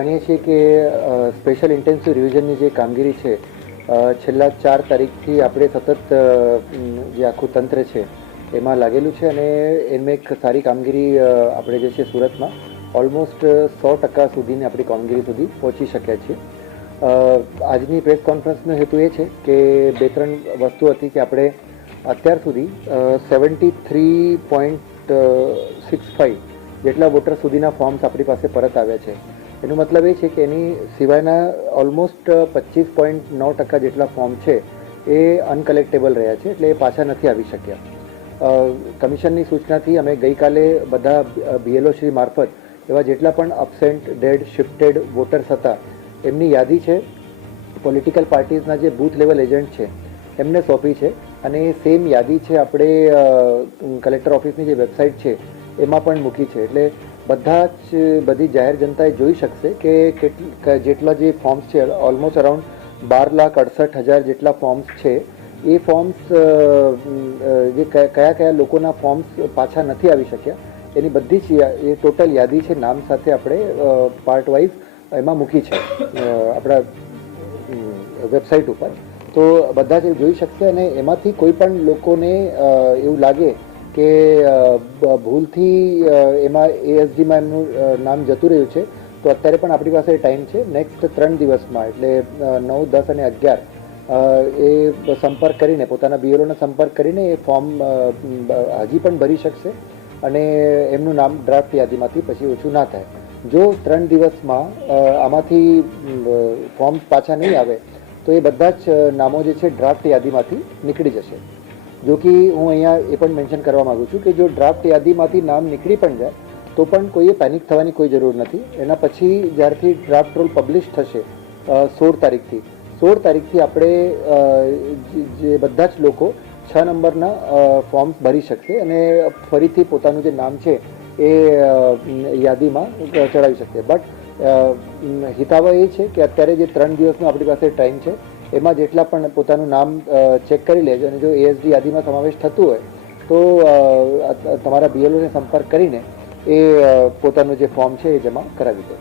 જાણીએ છીએ કે સ્પેશિયલ ઇન્ટેન્સિવ રિવિઝનની જે કામગીરી છે છેલ્લા ચાર તારીખથી આપણે સતત જે આખું તંત્ર છે, એમાં લાગેલું છે અને એમાં એક સારી કામગીરી આપણે જે છે સુરતમાં ઓલમોસ્ટ સો ટકા સુધીની આપણી કામગીરી સુધી પહોંચી શક્યા છીએ. આજની પ્રેસ કોન્ફરન્સનો હેતુ એ છે કે બે ત્રણ વસ્તુ હતી કે આપણે અત્યાર સુધી seventy three point six five જેટલા વોટર સુધીના ફોર્મ્સ આપણી પાસે પરત આવ્યા છે. એનો મતલબ એ છે કે એની સિવાયના ઓલમોસ્ટ પચીસ પોઈન્ટ નવ ટકા જેટલા ફોર્મ છે એ અનકલેક્ટેબલ રહ્યા છે, એટલે એ પાછા નથી આવી શક્યા. કમિશનની સૂચનાથી અમે ગઈકાલે બધા બીએલઓ શ્રી મારફત એવા જેટલા પણ અબસેન્ટ ડેડ શિફ્ટેડ વોટર્સ હતા, એમની યાદી છે પોલિટિકલ પાર્ટીઝના જે બૂથ લેવલ એજન્ટ છે, એમને સોંપી છે, અને એ સેમ યાદી છે આપણે કલેક્ટર ઓફિસની જે વેબસાઇટ છે, એમાં પણ મૂકી છે. એટલે બધા જ, બધી જાહેર જનતાએ જોઈ શકશે કે કેટલ જેટલા જે ફોર્મ્સ છે ઓલમોસ્ટ અરાઉન્ડ બાર લાખ અડસઠ હજાર જેટલા ફોર્મ્સ છે. એ ફોર્મ્સ જે કયા કયા લોકોના ફોર્મ્સ પાછા નથી આવી શક્યા, એની બધી જ એ ટોટલ યાદી છે, નામ સાથે આપણે પાર્ટ વાઇઝ એમાં મૂકી છે આપણા વેબસાઇટ ઉપર. તો બધા જ જોઈ શકશે અને એમાંથી કોઈ પણ લોકોને એવું લાગે કે ભૂલથી એમાં એએસજીમાં એમનું નામ જતું રહ્યું છે, તો અત્યારે પણ આપણી પાસે ટાઈમ છે. નેક્સ્ટ ત્રણ દિવસમાં, એટલે નવ, દસ અને અગિયાર એ સંપર્ક કરીને, પોતાના બીએલઓનો સંપર્ક કરીને એ ફોર્મ હજી પણ ભરી શકશે અને એમનું નામ ડ્રાફ્ટ યાદીમાંથી પછી ઓછું ના થાય. જો ત્રણ દિવસમાં આમાંથી ફોર્મ પાછા નહીં આવે, તો એ બધા જ નામો જે છે, ડ્રાફ્ટ યાદીમાંથી નીકળી જશે. જો કે હું અહીંયા એ પણ મેન્શન કરવા માગું છું કે જો ડ્રાફ્ટ યાદીમાંથી નામ નીકળી પણ જાય, તો પણ કોઈએ પેનિક થવાની કોઈ જરૂર નથી. એના પછી જ્યારથી ડ્રાફ્ટ રોલ પબ્લિશ થશે સોળ તારીખથી. સોળ તારીખથી આપણે જે- બધા જ લોકો છ નંબરના ફોર્મ ભરી શકશે અને ફરીથી પોતાનું જે નામ છે એ યાદીમાં ચડાવી શકશે. બટ હિતાવહ એ છે કે અત્યારે જે ત્રણ દિવસનો આપણી પાસે ટાઈમ છે એમાં જેટલા પણ પોતાનું નામ ચેક કરી લેજો અને જો એએસડી યાદીમાં સમાવેશ થતું હોય, તો તમારા બીએલઓને સંપર્ક કરીને એ પોતાનું જે ફોર્મ છે એ જમા કરાવી દો.